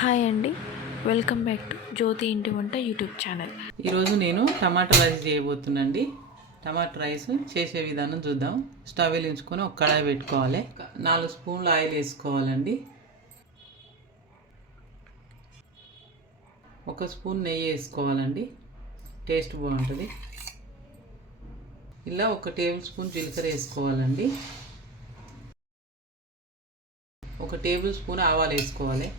Hi అండి. Welcome back to జ్యోతి ఇంటి వంట యూట్యూబ్ ఛానల్. ఈరోజు నేను టమాటా రైస్ చేయబోతున్నాండి టమాటా రైస్ చేసే విధానం చూద్దాం. స్టవ్ వెలిగించుకొని ఒక కడాయి పెట్టుకోవాలి. నాలుగు స్పూన్లు ఆయిల్ వేసుకోవాలండి. ఒక స్పూన్ నెయ్యి వేసుకోవాలండి. టేస్ట్ బాగుంటుంది. ఇలా ఒక టేబుల్ స్పూన్ జీలకర్ర వేసుకోవాలండి. ఒక టేబుల్ స్పూన్ ఆవాలు వేసుకోవాలి.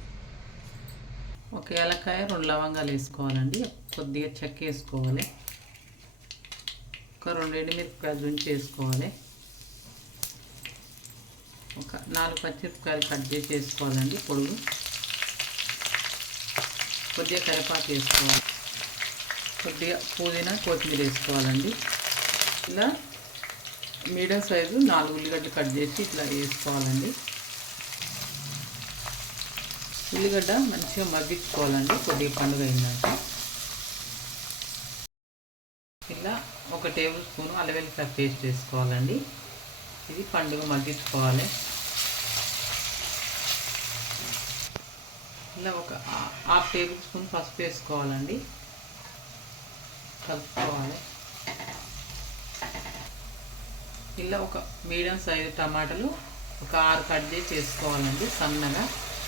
ఒక ఏలకాయ రెండు లవంగాలు వేసుకోవాలండి. కొద్దిగా చెక్క వేసుకోవాలి. ఒక రెండు ఎండుమిరపకాయలు దుంచి వేసుకోవాలి. ఒక నాలుగు పచ్చిమిరపకాయలు కట్ చేసి వేసుకోవాలండి పొడుగు. కొద్దిగా కరివేపాకు వేసుకోవాలి. కొద్దిగా పుదీనా కొత్తిమీర వేసుకోవాలండి. ఇలా మీడియం సైజు నాలుగు ఉల్లిగడ్డలు కట్ చేసి ఇట్లా వేసుకోవాలండి. ఉల్లిగడ్డ మంచిగా మగ్గించుకోవాలండి కొద్దిగా పండుగ అయిందంట. ఇలా ఒక టేబుల్ స్పూన్ అల్లవెల్లిపాయ పేస్ట్ వేసుకోవాలండి. ఇది పండుగ మగ్గించుకోవాలి ఇలా ఒక హాఫ్ టేబుల్ స్పూన్ పసుపు వేసుకోవాలండి. కలుపుకోవాలి. ఇలా ఒక మీడియం సైజు టమాటాలు ఒక ఆరు కట్ చేసి వేసుకోవాలండి సన్నగా.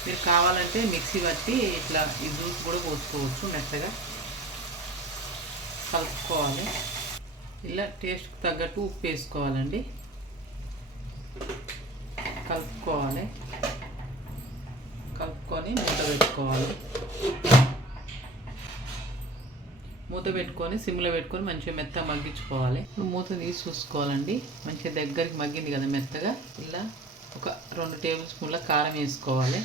మీరు కావాలంటే మిక్సీ పట్టి ఇట్లా ఈ జ్యూస్ కూడా పోసుకోవచ్చు మెత్తగా. కలుపుకోవాలి. ఇలా టేస్ట్కి తగ్గట్టు ఉప్పు వేసుకోవాలండి. కలుపుకోవాలి. కలుపుకొని మూత పెట్టుకోవాలి. మూత పెట్టుకొని సిమ్లో పెట్టుకొని మంచిగా మెత్తగా మగ్గించుకోవాలి. ఇప్పుడు మూత తీసి చూసుకోవాలండి. మంచిగా దగ్గరికి మగ్గింది కదా మెత్తగా. ఇలా ఒక రెండు టేబుల్ స్పూన్ల కారం వేసుకోవాలి.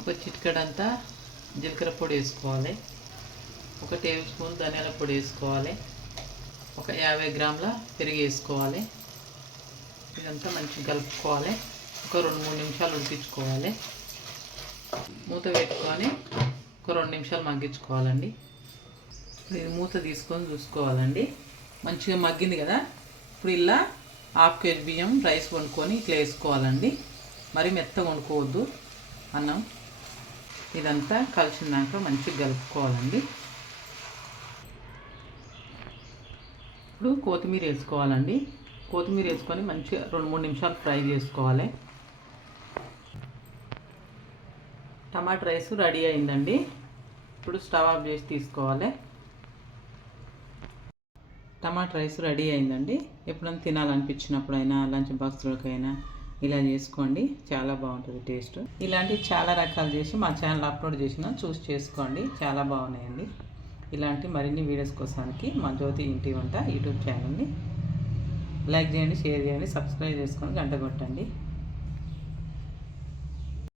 ఒక చిటికడంతా జీలకర్ర పొడి వేసుకోవాలి. ఒక టేబుల్ స్పూన్ ధనియాల పొడి వేసుకోవాలి. ఒక యాభై గ్రాముల పెరుగు వేసుకోవాలి. ఇదంతా మంచిగా కలుపుకోవాలి. ఒక రెండు మూడు నిమిషాలు ఉడికించుకోవాలి. మూత పెట్టుకొని ఒక రెండు నిమిషాలు మగ్గించుకోవాలండి. ఇది మూత తీసుకొని చూసుకోవాలండి. మంచిగా మగ్గింది కదా? ఇప్పుడు ఇలా హాఫ్ కేజీ బియ్యం రైస్ వండుకొని ఇట్లా వేసుకోవాలండి. మరి మెత్తగా వండుకోవద్దు. అన్నం. ఇదంతా కలిసిందాక మంచిగా కలుపుకోవాలండి. ఇప్పుడు కొత్తిమీర వేసుకోవాలండి. కొత్తిమీర వేసుకొని మంచిగా రెండు మూడు నిమిషాలు ఫ్రై చేసుకోవాలి. టమాటా రైస్ రెడీ అయిందండి. ఇప్పుడు స్టవ్ ఆఫ్ చేసి తీసుకోవాలి. టమాటా రైస్ రెడీ అయిందండి. ఎప్పుడైనా తినాలనిపించినప్పుడైనా లంచ్ బాక్స్లోకైనా ఇలా చేసుకోండి. చాలా బాగుంటుంది టేస్ట్. ఇలాంటివి చాలా రకాలు చేసి మా ఛానల్ అప్లోడ్ చేసిన చూసి చేసుకోండి. చాలా బాగున్నాయండి. ఇలాంటి మరిన్ని వీడియోస్ కోసానికి మా జ్యోతి ఇంటి వంట యూట్యూబ్ ఛానల్ని లైక్ చేయండి షేర్ చేయండి సబ్స్క్రైబ్ చేసుకొని గంట కొట్టండి.